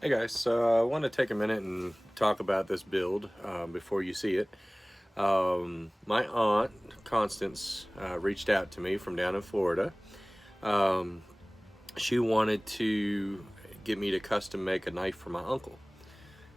Hey guys, so I want to take a minute and talk about this build before you see it. My aunt, Constance, reached out to me from down in Florida. Um, she wanted to get me to custom make a knife for my uncle.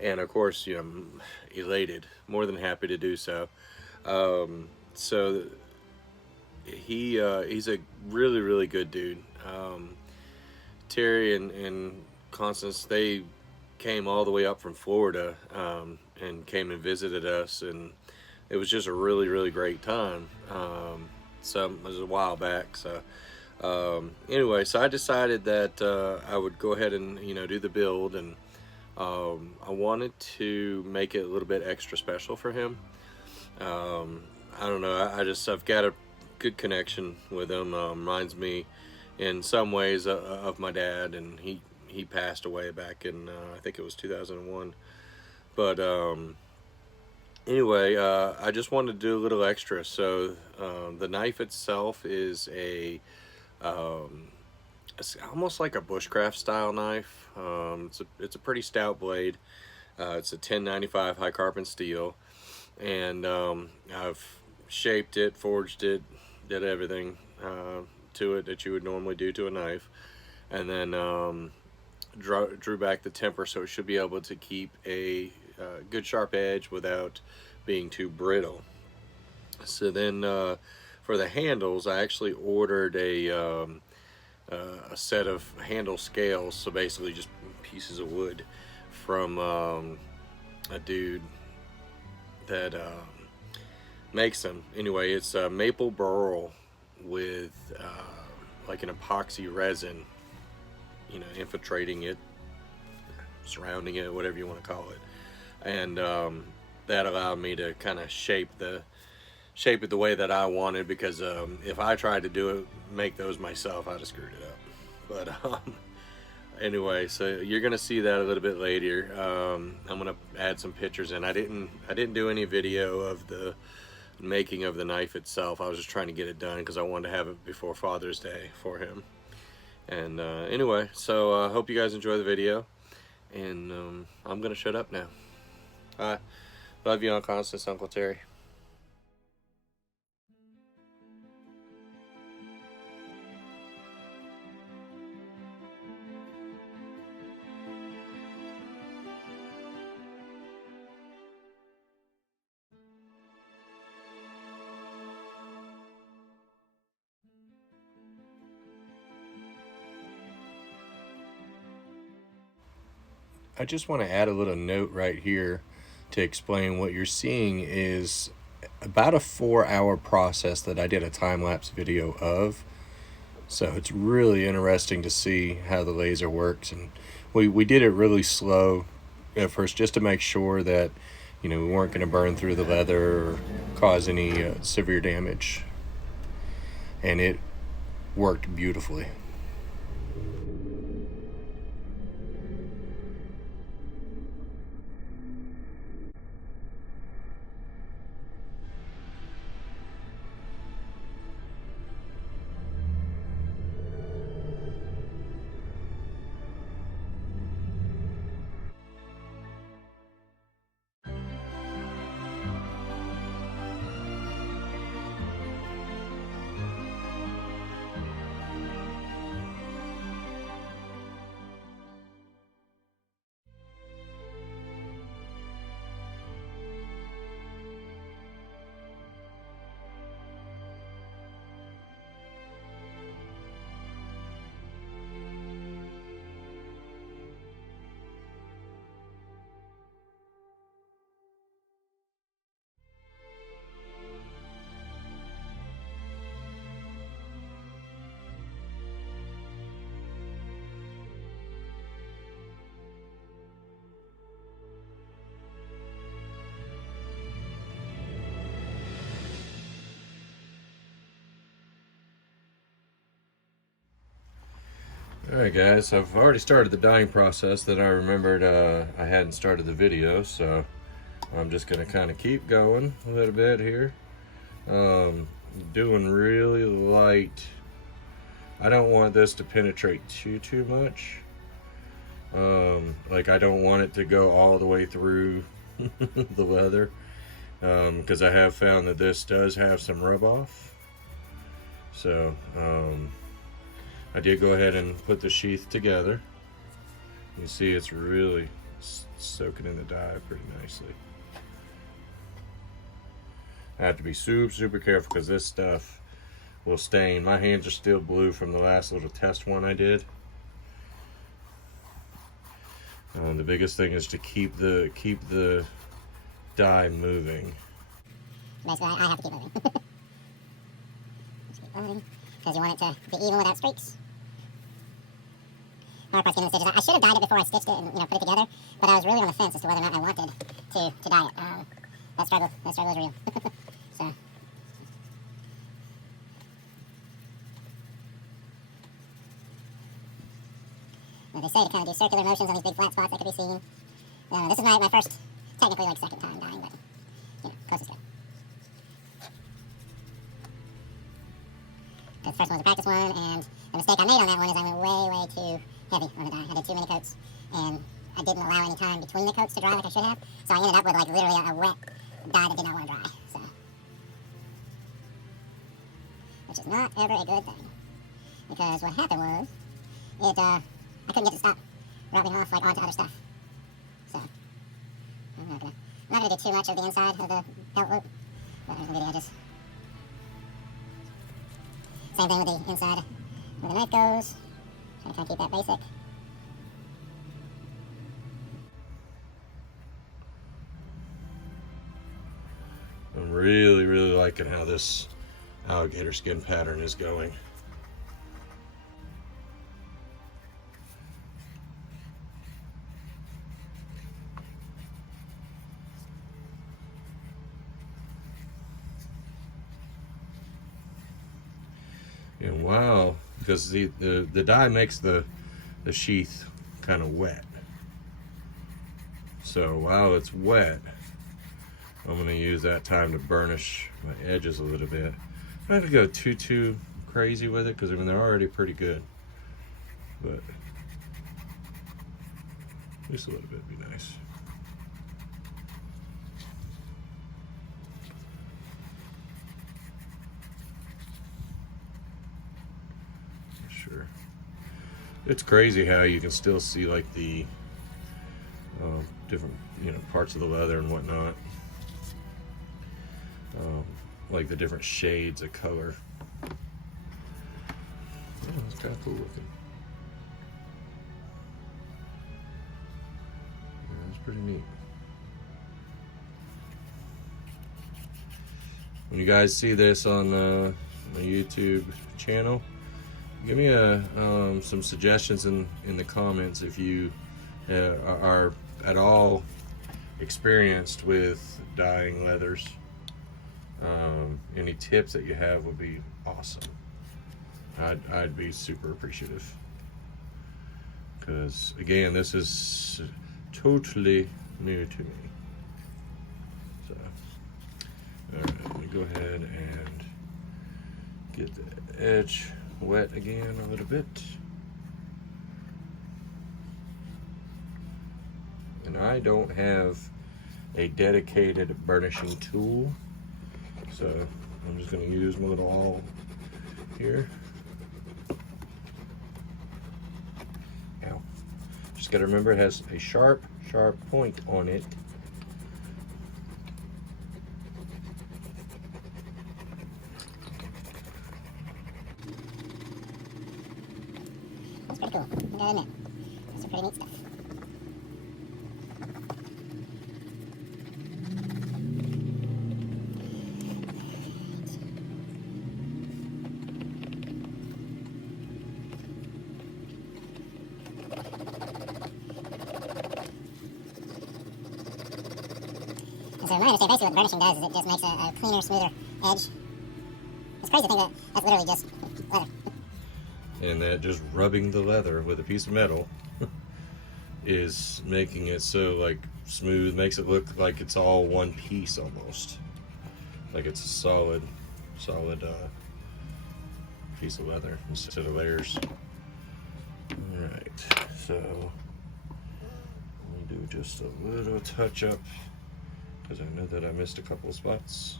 And of course, I'm elated, more than happy to do so. So he's a really, really good dude. Terry and Constance, they came all the way up from Florida and came and visited us, and it was just a really, really great time. So it was a while back. So anyway, so I decided that I would go ahead and do the build, and I wanted to make it a little bit extra special for him. I don't know. I've got a good connection with him. Reminds me in some ways of my dad, and he passed away back in I think it was 2001. But anyway, I just wanted to do a little extra. So the knife itself is it's almost like a bushcraft style knife. It's a pretty stout blade. It's a 1095 high carbon steel, and I've shaped it, forged it, did everything to it that you would normally do to a knife, and then drew back the temper so it should be able to keep a good sharp edge without being too brittle. So then for the handles, I actually ordered a set of handle scales, so basically just pieces of wood from a dude that makes them. Anyway, it's maple burl with like an epoxy resin, infiltrating it, surrounding it, whatever you want to call it, and that allowed me to kind of shape it the way that I wanted, because if I tried to make those myself, I'd have screwed it up. But anyway, so you're gonna see that a little bit later. I'm gonna add some pictures in. I didn't do any video of the making of the knife itself. I was just trying to get it done because I wanted to have it before Father's Day for him. And anyway, so I hope you guys enjoy the video, and I'm gonna shut up now. Bye. Love you, Aunt Constance, Uncle Terry. I just want to add a little note right here to explain what you're seeing is about a 4-hour process that I did a time-lapse video of. So it's really interesting to see how the laser works, and we did it really slow at first just to make sure that we weren't going to burn through the leather or cause any severe damage, and it worked beautifully. Alright guys, I've already started the dyeing process. That I remembered I hadn't started the video, so I'm just going to kind of keep going a little bit here. Doing really light. I don't want this to penetrate too much. Like I don't want it to go all the way through the leather, because I have found that this does have some rub off. So I did go ahead and put the sheath together. You see it's really soaking in the dye pretty nicely. I have to be super careful because this stuff will stain. My hands are still blue from the last little test one I did. The biggest thing is to keep the dye moving. Basically, I have to keep moving. Just keep moving, because you want it to be even without streaks. Hard part's getting the stitches. I should have dyed it before I stitched it and put it together, but I was really on the fence as to whether or not I wanted to dye it. That struggle is real. So. Well, they say to kind of do circular motions on these big flat spots that could be seen. This is my first, technically like second time dyeing, but close is good. The first one was a practice one, and the mistake I made on that one is I went way too heavy on the dye. I did too many coats, and I didn't allow any time between the coats to dry like I should have. So I ended up with like literally a wet dye that did not want to dry. So, which is not ever a good thing, because what happened was I couldn't get it to stop rubbing off like onto other stuff. So I'm not gonna do too much of the inside of the belt loop, but I'm gonna do the edges. Same thing with the inside where the knife goes. Trying to kind of keep that basic. I'm really liking how this alligator skin pattern is going. And wow, because the dye makes the sheath kind of wet. So while it's wet, I'm going to use that time to burnish my edges a little bit. I'm not going to go too crazy with it, because I mean they're already pretty good, but at least a little bit would be nice. Sure. It's crazy how you can still see like the different parts of the leather and whatnot, like the different shades of color. Yeah, it's kind of cool looking. Yeah, that's pretty neat. When you guys see this on the YouTube channel, give me some suggestions in the comments if you are at all experienced with dyeing leathers. Any tips that you have would be awesome. I'd be super appreciative, because again, this is totally new to me. So alright, let me go ahead and get the edge wet again a little bit. And I don't have a dedicated burnishing tool, so I'm just going to use my little awl here. Ow. Just got to remember it has a sharp point on it. That's pretty cool, I gotta admit. That's some pretty neat stuff. So my understanding, basically what the burnishing does is it just makes a cleaner, smoother edge. It's crazy to think that that's literally just leather. And that just rubbing the leather with a piece of metal is making it so like smooth, makes it look like it's all one piece almost, like it's a solid piece of leather instead of layers. All right, so just a little touch up because I know that I missed a couple of spots.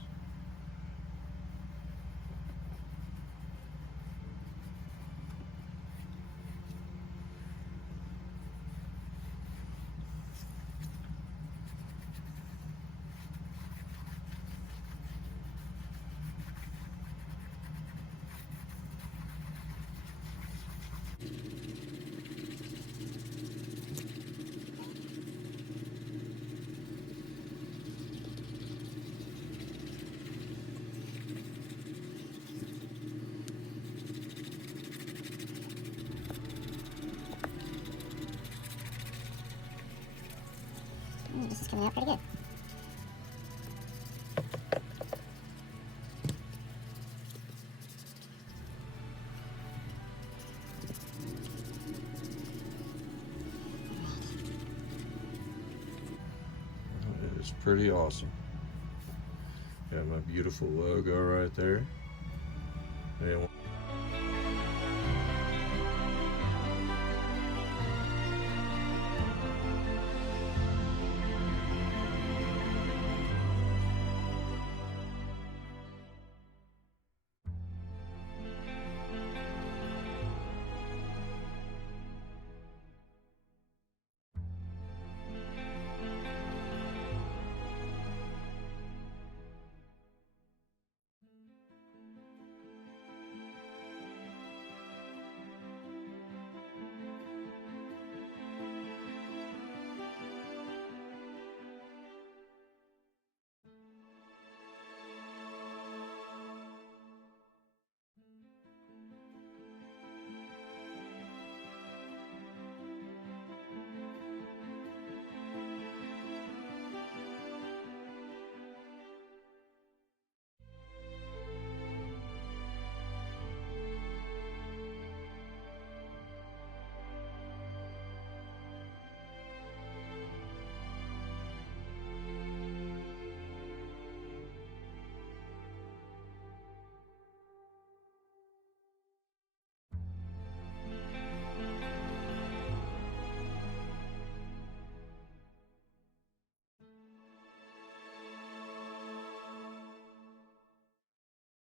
This is coming out pretty good. It is pretty awesome. Got my beautiful logo right there. And